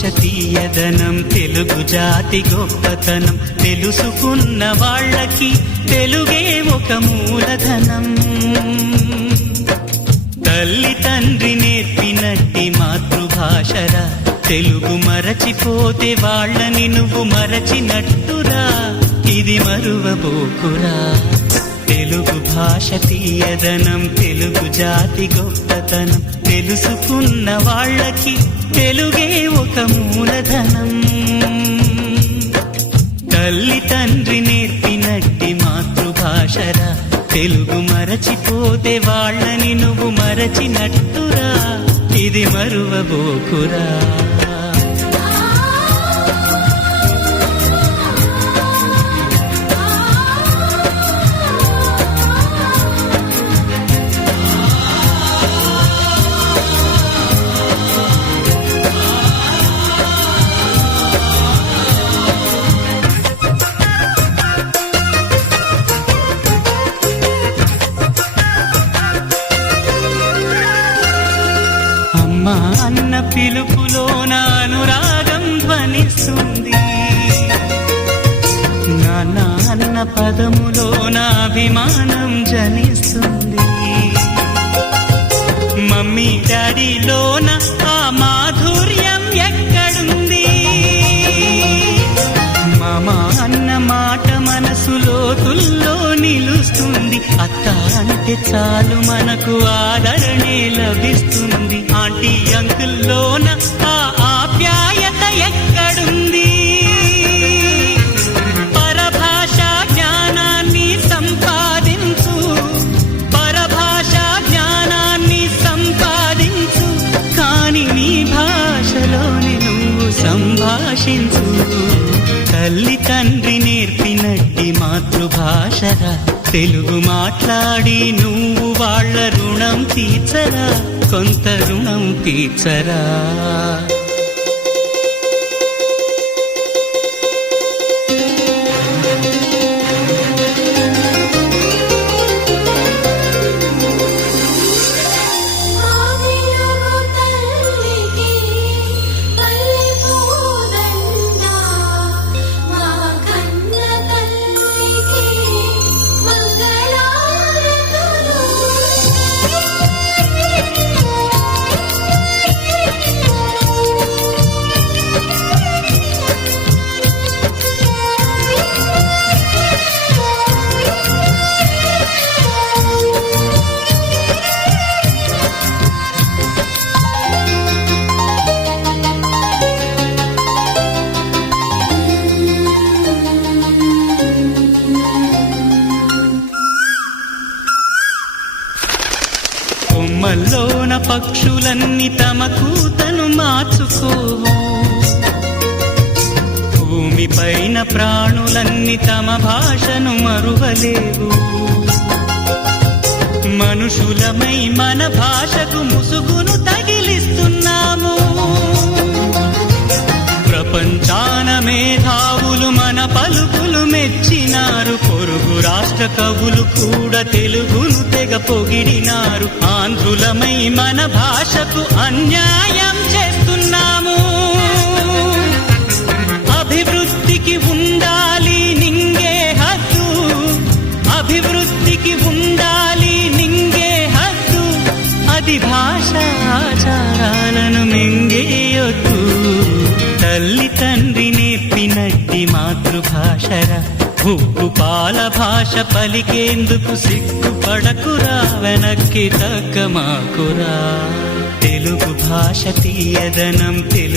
భాష తీయదనం, తెలుగు జాతి గొప్పతనం, తెలుసుకున్న వాళ్ళకి తెలుగే ఒక మూలధనం. తల్లి తండ్రి నేర్పినట్టి మాతృభాషరా, తెలుగు మరచిపోతే వాళ్ళని నువ్వు మరచినట్టురా, ఇది మరువబోకురా. తెలుగు భాష తీయదనం, తెలుగు జాతి గొప్పతనం, తెలుసుకున్న వాళ్ళకి తెలుగే ఒక మూలధనం. తల్లి తండ్రి నేర్పినట్టి మాతృభాషరా, తెలుగు మరచిపోతే వాళ్ళని నువ్వు మరచినట్టురా, ఇది మరువబోకురా. అమ్మా అన్న పిలుపులోన అనురాగం ధ్వనిస్తుంది, నాన్న అన్న పదములోన అభిమానం జనిస్తుంది, మమ్మీ డాడీలోన ఆ మాధుర్యం ఎక్కడుంది, మామ అన్న మాట మనసులో తుల్లో నిలుస్తుంది, అత్త అంటే చాలు మనకు ఆదరణే లభిస్తుంది, ఆంటీ అంకుల్లోన ఆ ఆప్యాయత ఎక్కడుంది. పరభాషా జ్ఞానాన్ని సంపాదించు, పరభాషా జ్ఞానాన్ని సంపాదించు, కాని నీ భాషలోని నువ్వు సంభాషించు. తల్లి తండ్రి నేర్పినట్టి మాతృభాషరా, తెలుగు మాట్లాడి నువ్వు వాళ్ళ రుణం తీర్చరా, కొంత రుణం తీర్చరా. కొమ్మల్లోన పక్షులన్నీ తమ కూతను మార్చుకోవు, భూమిపైన ప్రాణులన్నీ తమ భాషను మరువలేవు, మనుషులమై మన భాషకు ముసుగును తగిలిస్తున్నాము, ప్రపంచాన మేధావులు మన పలుకులు మెచ్చినారు, పొరుగు రాష్ట్ర కవులు కూడా తెలుగును తెగ పొగిడినారు, ఆంధ్రులమై మన భాషకు అన్యాయం చేస్తున్నాము. అభివృద్ధికి ఉండాలి నింగే హద్దు, అభివృద్ధికి ఉండాలి నింగే హద్దు, అది భాష ఆచారాలను మింగేయొద్దు. తల్లి తండ్రి నేర్పినట్టి మాతృభాషరా, ఉప్పు పాల భాష పలికేందుకు సిగ్గుపడకురా, వెనక్కి తగ్గమాకురా. తెలుగు భాష తీయదనం, తెలుగు